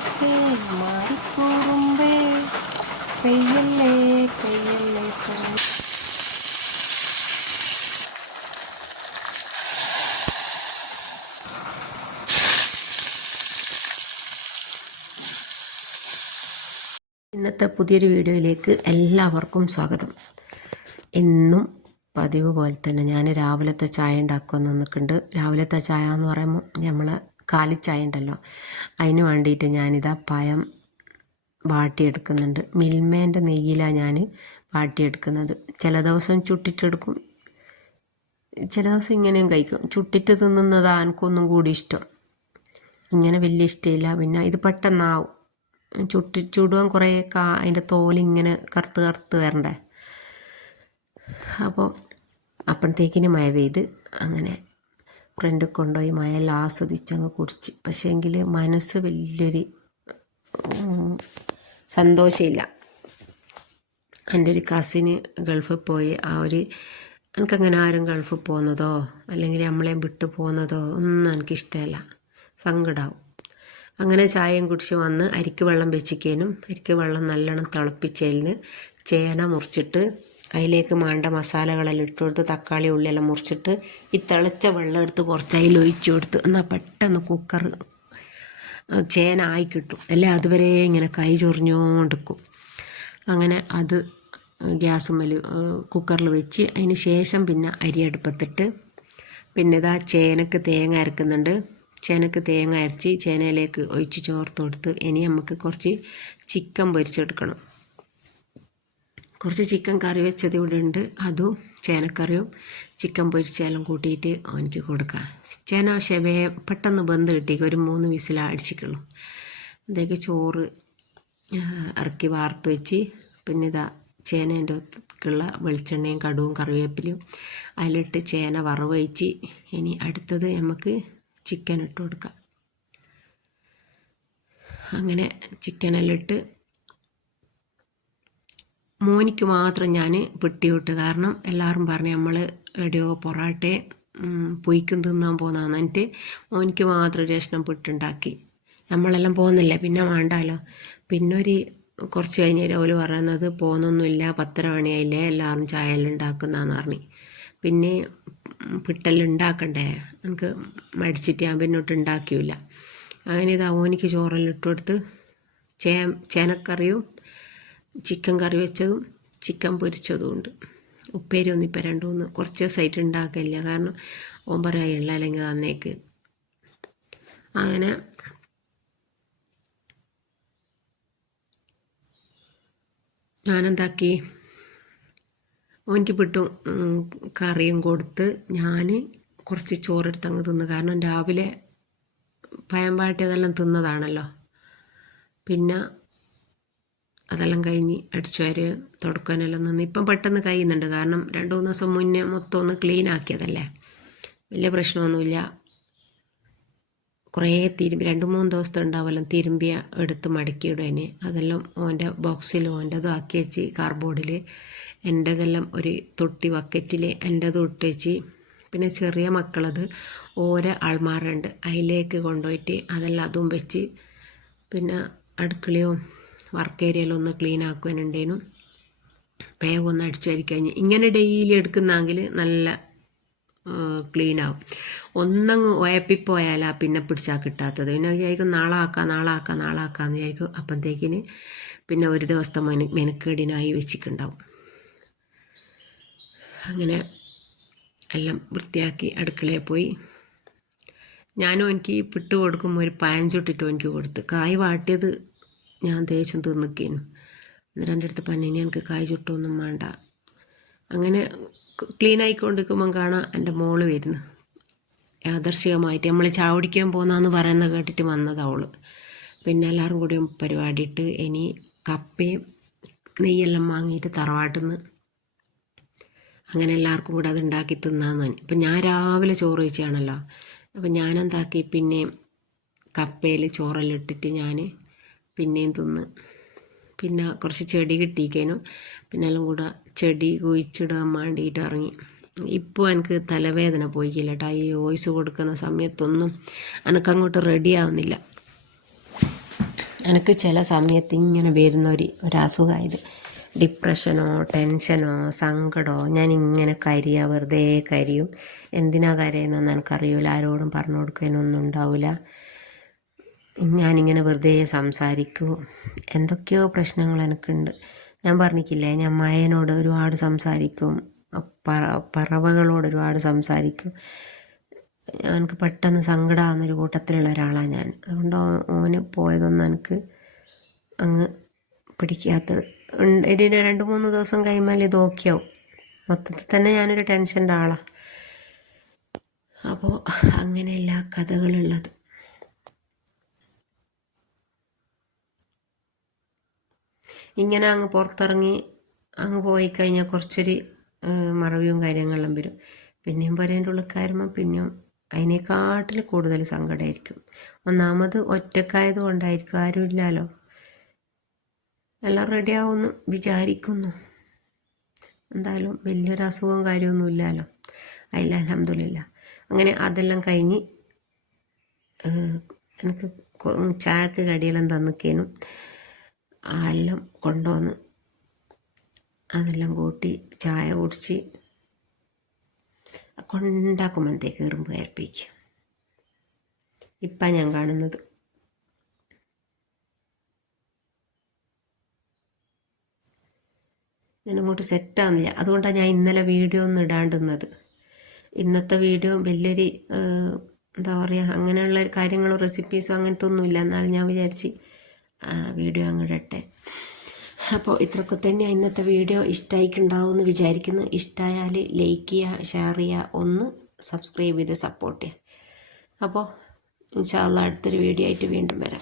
കാലത്തെ മാറിക്കൂറുമ്പേ കയ്യല്ലേ കയ്യല്ലേ ഇന്നത്തെ പുതിയൊരു വീഡിയോയിലേക്ക് എല്ലാവർക്കും സ്വാഗതം. എന്നും പതിവ് പോലെ തന്നെ ഞാൻ രാവിലത്തെ ചായ ഉണ്ടാക്കുമെന്ന് നിൽക്കുന്നുണ്ട്. രാവിലത്തെ ചായ എന്ന് പറയുമ്പോൾ നമ്മൾ കാലിച്ചായ ഉണ്ടല്ലോ, അതിന് വേണ്ടിയിട്ട് ഞാനിതാ പഴം വാട്ടിയെടുക്കുന്നുണ്ട്. മിൽമേൻ്റെ നെയ്യിലാണ് ഞാൻ വാട്ടിയെടുക്കുന്നത്. ചില ദിവസം ചുട്ടിട്ടെടുക്കും, ചില ദിവസം ഇങ്ങനെയും കഴിക്കും. ചുട്ടിട്ട് തിന്നുന്നതാണ് എനിക്കൊന്നും കൂടി ഇഷ്ടം. ഇങ്ങനെ വലിയ ഇഷ്ടമില്ല. പിന്നെ ഇത് പെട്ടെന്നാവും. ചുടുവാൻ കുറേ അതിൻ്റെ തോലിങ്ങനെ കറുത്ത് കറുത്ത് വരണ്ടേ. അപ്പോൾ അപ്പോഴത്തേക്കിന് മഴ പെയ്ത് അങ്ങനെ ഫ്രണ്ടിൽ കൊണ്ടുപോയി മഴയെല്ലാം ആസ്വദിച്ചങ്ങ് കുടിച്ച്. പക്ഷേ എങ്കിൽ മനസ്സ് വലിയൊരു സന്തോഷമില്ല. എൻ്റെ ഒരു കസിന് ഗൾഫിൽ പോയി. എനിക്കങ്ങനെ ആരും ഗൾഫിൽ പോകുന്നതോ അല്ലെങ്കിൽ നമ്മളെയും വിട്ടു പോകുന്നതോ ഒന്നും എനിക്കിഷ്ടമല്ല, സങ്കടമാവും. അങ്ങനെ ചായയും കുടിച്ച് വന്ന് അരിക്ക് വെള്ളം വെച്ചിക്കേനും അരിക്ക് വെള്ളം നല്ലോണം തിളപ്പിച്ചതിന് ചേന മുറിച്ചിട്ട് അതിലേക്ക് വേണ്ട മസാലകളെല്ലാം ഇട്ട് കൊടുത്ത് തക്കാളി ഉള്ളിയെല്ലാം മുറിച്ചിട്ട് ഈ തിളച്ച വെള്ളം എടുത്ത് കുറച്ച് അതിൽ ഒഴിച്ചു കൊടുത്ത് എന്നാൽ പെട്ടെന്ന് കുക്കർ ചേന ആയി കിട്ടും. അല്ലേ അതുവരെ ഇങ്ങനെ കൈ ചൊറിഞ്ഞുകൊണ്ടിരിക്കും. അങ്ങനെ അത് ഗ്യാസുമ്മൽ കുക്കറിൽ വെച്ച് അതിന് ശേഷം പിന്നെ അരി അടുപ്പത്തിട്ട് പിന്നെ ഇതാ ചേനക്ക് തേങ്ങ അരക്കുന്നുണ്ട്. ചേനക്ക് തേങ്ങ അരച്ച് ചേനയിലേക്ക് ഒഴിച്ച് ചോർത്ത് കൊടുത്ത് ഇനി നമുക്ക് കുറച്ച് ചിക്കൻ പൊരിച്ചെടുക്കണം. കുറച്ച് ചിക്കൻ കറി വെച്ചത് ഇവിടെ ഉണ്ട്. അതും ചേനക്കറിയും ചിക്കൻ പൊരിച്ചാലും കൂട്ടിയിട്ട് എനിക്ക് കൊടുക്കാം. ചേന ഷെവേ പെട്ടെന്ന് ബന്ധ് കിട്ടിയേക്കും. ഒരു 3 വിസിൽ അടിച്ചിട്ടുള്ളൂ. അതേക്ക് ചോറ് ഇറക്കി വാർത്ത് വെച്ച് പിന്നെ ഇതാ ചേനേൻ്റെ ഒത്തുള്ള വെളിച്ചെണ്ണയും കടുവും കറിവേപ്പിലയും അതിലിട്ട് ചേന വറവഴിച്ച് ഇനി അടുത്തത് നമുക്ക് ചിക്കൻ ഇട്ട് കൊടുക്കാം. അങ്ങനെ ചിക്കനെല്ലാം ഇട്ട് മോനിക്ക് മാത്രം ഞാൻ പെട്ടി വിട്ട്. കാരണം എല്ലാവരും പറഞ്ഞു നമ്മൾ എവിടെയോ പൊറാട്ടയെ പൊയ്ക്കും തിന്നാൻ പോകുന്നതെന്ന്. എന്നിട്ട് മോനിക്ക് മാത്രം ഒരു കഷ്ണം പെട്ടുണ്ടാക്കി. നമ്മളെല്ലാം പോകുന്നില്ല, പിന്നെ വേണ്ടാലോ. പിന്നെ കുറച്ച് കഴിഞ്ഞ് ഓല് പറയുന്നത് പോകുന്നൊന്നുമില്ല, 10:30 മണിയായില്ലേ, എല്ലാവരും ചായയെല്ലാം ഉണ്ടാക്കുന്നതെന്ന് പറഞ്ഞു. പിന്നെ പിട്ടെല്ലാം ഉണ്ടാക്കണ്ടേ, എനിക്ക് മടിച്ചിട്ട് ഞാൻ പിന്നോട്ട് ഉണ്ടാക്കിയില്ല. അങ്ങനെ ഇതാ ഓനിക്ക് ചോറെല്ലാം ഇട്ട് കൊടുത്ത് ചേനക്കറിയും ചിക്കൻ കറി വെച്ചതും ചിക്കൻ പൊരിച്ചതും ഉണ്ട്. ഉപ്പേരി ഒന്നും ഇപ്പം 2-3 കുറച്ച് ദിവസമായിട്ട് ഉണ്ടാക്കില്ല. കാരണം ഓൻ പറയാനുള്ള അല്ലെങ്കിൽ അന്നേക്ക്. അങ്ങനെ ഞാനെന്താക്കി, ഓനിക്ക് പിട്ടും കറിയും കൊടുത്ത് ഞാൻ കുറച്ച് ചോറെടുത്ത് അങ്ങ് തിന്ന്. കാരണം രാവിലെ പഴം വാട്ടിയതെല്ലാം തിന്നതാണല്ലോ. പിന്നെ അതെല്ലാം കഴിഞ്ഞ് അടിച്ചു വാരി തുടക്കാനെല്ലാം നിന്ന് ഇപ്പം പെട്ടെന്ന് കഴിയുന്നുണ്ട്. കാരണം 2-3 ദിവസം മുന്നേ മൊത്തം ഒന്ന് ക്ലീൻ ആക്കിയതല്ലേ, വലിയ പ്രശ്നമൊന്നുമില്ല. കുറേ 2-3 ദിവസത്തെ ഉണ്ടാവുമല്ലോ തിരുമ്പിയ എടുത്ത് മടക്കിയിടും. അതെല്ലാം ഓൻ്റെ ബോക്സിൽ ഓൻ്റെതും ആക്കി വെച്ച് കാർബോർഡിൽ, എൻ്റെതെല്ലാം ഒരു തൊട്ടി ബക്കറ്റിൽ എൻ്റെതും ഇട്ട് വെച്ച്. പിന്നെ ചെറിയ മക്കളത് ഓരോ ആൾമാരുണ്ട്, അതിലേക്ക് കൊണ്ടുപോയിട്ട് അതെല്ലാം അതും വെച്ച് പിന്നെ അടുക്കളയോ വർക്ക് ഏരിയയിലോ ഒന്ന് ക്ലീൻ ആക്കുവാനുണ്ടേനും വേഗം ഒന്ന് അടിച്ചരിക്കഴിഞ്ഞ്. ഇങ്ങനെ ഡെയിലി എടുക്കുന്നെങ്കിൽ നല്ല ക്ലീനാവും. ഒന്നങ്ങ് ഉയപ്പിപ്പോയാലാ പിന്നെ പിടിച്ചാൽ കിട്ടാത്തത്. പിന്നെ വിചാരിക്കും നാളെ ആക്കാമെന്ന് വിചാരിക്കും. അപ്പോഴത്തേക്കിന് പിന്നെ ഒരു ദിവസത്തെ മെനക്കേടിനായി വെച്ചിട്ടുണ്ടാവും. അങ്ങനെ എല്ലാം വൃത്തിയാക്കി അടുക്കളയിൽ പോയി. ഞാനും എനിക്ക് പിട്ട് കൊടുക്കുമ്പോൾ ഒരു പഴം ചുട്ടിട്ട് എനിക്ക് കൊടുത്ത്. കായ് വാട്ടിയത് ഞാൻ തേച്ചും തിന്നിക്കേനു. എന്നിട്ട് എൻ്റെ അടുത്ത് പറഞ്ഞു, ഇനി എനിക്ക് കായ് ചുട്ടൊന്നും വേണ്ട. അങ്ങനെ ക്ലീൻ ആയിക്കൊണ്ടിരിക്കുമ്പം കാണാം എൻ്റെ മോള് വരുന്നു. യാദർശികമായിട്ട് നമ്മൾ ചായ കുടിക്കാൻ പോകുന്നതെന്ന് പറയുന്നത് കേട്ടിട്ട് വന്നതവള്. പിന്നെ എല്ലാവരും കൂടി പരിപാടി ഇട്ട് ഇനി കപ്പയും നെയ്യെല്ലാം വാങ്ങിയിട്ട് തറവാട്ടിൽ നിന്ന് അങ്ങനെ എല്ലാവർക്കും കൂടെ അത് ഉണ്ടാക്കി തിന്നാന്ന്. ഇപ്പം ഞാൻ രാവിലെ ചോറ് വെച്ചാണല്ലോ. അപ്പം ഞാനെന്താക്കി, പിന്നെയും കപ്പയിൽ ചോറെല്ലാം ഇട്ടിട്ട് ഞാൻ പിന്നെയും തിന്ന്. പിന്നെ കുറച്ച് ചെടി കിട്ടിയേക്കേനും പിന്നെ എല്ലാം കൂടെ ചെടി കുഴിച്ചിടാൻ വേണ്ടിയിട്ട് ഇറങ്ങി. ഇപ്പോൾ എനിക്ക് തലവേദന പോയിക്കില്ല കേട്ടോ. ഈ വോയിസ് കൊടുക്കുന്ന സമയത്തൊന്നും എനിക്കങ്ങോട്ട് റെഡി ആവുന്നില്ല. എനിക്ക് ചില സമയത്ത് ഇങ്ങനെ വരുന്ന ഒരസുഖമായത്, ഡിപ്രഷനോ ടെൻഷനോ സങ്കടമോ, ഞാനിങ്ങനെ വെറുതെ കരിയും. എന്തിനാ കരയുന്നതെന്ന് എനിക്കറിയില്ല, ആരോടും പറഞ്ഞു കൊടുക്കാനൊന്നും ഉണ്ടാവില്ല. ഞാനിങ്ങനെ വെറുതെ സംസാരിക്കും. എന്തൊക്കെയോ പ്രശ്നങ്ങൾ എനിക്കുണ്ട്. ഞാൻ പറഞ്ഞിട്ടില്ലേ, ഞാൻ മയനോട് ഒരുപാട് സംസാരിക്കും, പറവകളോട് ഒരുപാട് സംസാരിക്കും. എനിക്ക് പെട്ടെന്ന് സങ്കടമാകുന്നൊരു കൂട്ടത്തിലുള്ള ഒരാളാണ് ഞാൻ. അതുകൊണ്ട് ഓന് പോയതൊന്നും എനിക്ക് അങ്ങ് പിടിക്കാത്തത്. ഇതിന് 2-3 ദിവസം കഴിയുമ്പോൾ ഇത് ഓക്കെയാവും. മൊത്തത്തിൽ തന്നെ ഞാനൊരു ടെൻഷൻ്റെ ആളാണ്. അപ്പോൾ അങ്ങനെയല്ല കഥകളുള്ളത്. ഇങ്ങനെ അങ്ങ് പുറത്തിറങ്ങി അങ്ങ് പോയി കഴിഞ്ഞാൽ കുറച്ചൊരു മറവിയും കാര്യങ്ങളെല്ലാം വരും. പിന്നെയും പറയേണ്ട ഉള്ളിൽ കയറുമ്പോൾ പിന്നെയും അതിനേക്കാട്ടിൽ കൂടുതൽ സങ്കടമായിരിക്കും. ഒന്നാമത് ഒറ്റക്കായത് കൊണ്ടായിരിക്കും, ആരുമില്ലല്ലോ. എല്ലാം റെഡിയാവുമെന്ന് വിചാരിക്കുന്നു. എന്തായാലും വലിയൊരു അസുഖവും കാര്യമൊന്നും ഇല്ലല്ലോ, അതിൽ അൽഹംദുലില്ലാ. അങ്ങനെ അതെല്ലാം കഴിഞ്ഞ് എനിക്ക് ചായക്ക് കടിയെല്ലാം തന്നിക്കേനും എല്ലാം കൊണ്ടുവന്ന് അതെല്ലാം കൂട്ടി ചായ കുടിച്ച് കൊണ്ടാക്കുമ്പോഴത്തേക്ക് എറുമ്പ് കയറിപ്പിക്കും. ഇപ്പം ഞാൻ കാണുന്നത്. ഞാനങ്ങോട്ട് സെറ്റാകുന്നില്ല. അതുകൊണ്ടാണ് ഞാൻ ഇന്നലെ വീഡിയോ ഒന്നും ഇടാണ്ടുന്നത്. ഇന്നത്തെ വീഡിയോ വലിയൊരു എന്താ പറയുക, അങ്ങനെയുള്ള കാര്യങ്ങളോ റെസിപ്പീസോ അങ്ങനത്തെ ഒന്നുമില്ല. എന്നാലും ഞാൻ വിചാരിച്ച് വീഡിയോ അങ്ങ് ഇടട്ടെ. അപ്പോൾ ഇത്രയൊക്കെ തന്നെയാണ് ഇന്നത്തെ വീഡിയോ. ഇഷ്ടമായിട്ടുണ്ടാവുമെന്ന് വിചാരിക്കുന്നു. ഇഷ്ടമായാൽ ലൈക്ക് ചെയ്യുക, ഷെയർ ചെയ്യുക, ഒന്ന് സബ്സ്ക്രൈബ് ചെയ്ത് സപ്പോർട്ട് ചെയ്യുക. അപ്പോൾ ഇൻഷാ അല്ലാഹ് അടുത്തൊരു വീഡിയോ ആയിട്ട് വീണ്ടും വരാം.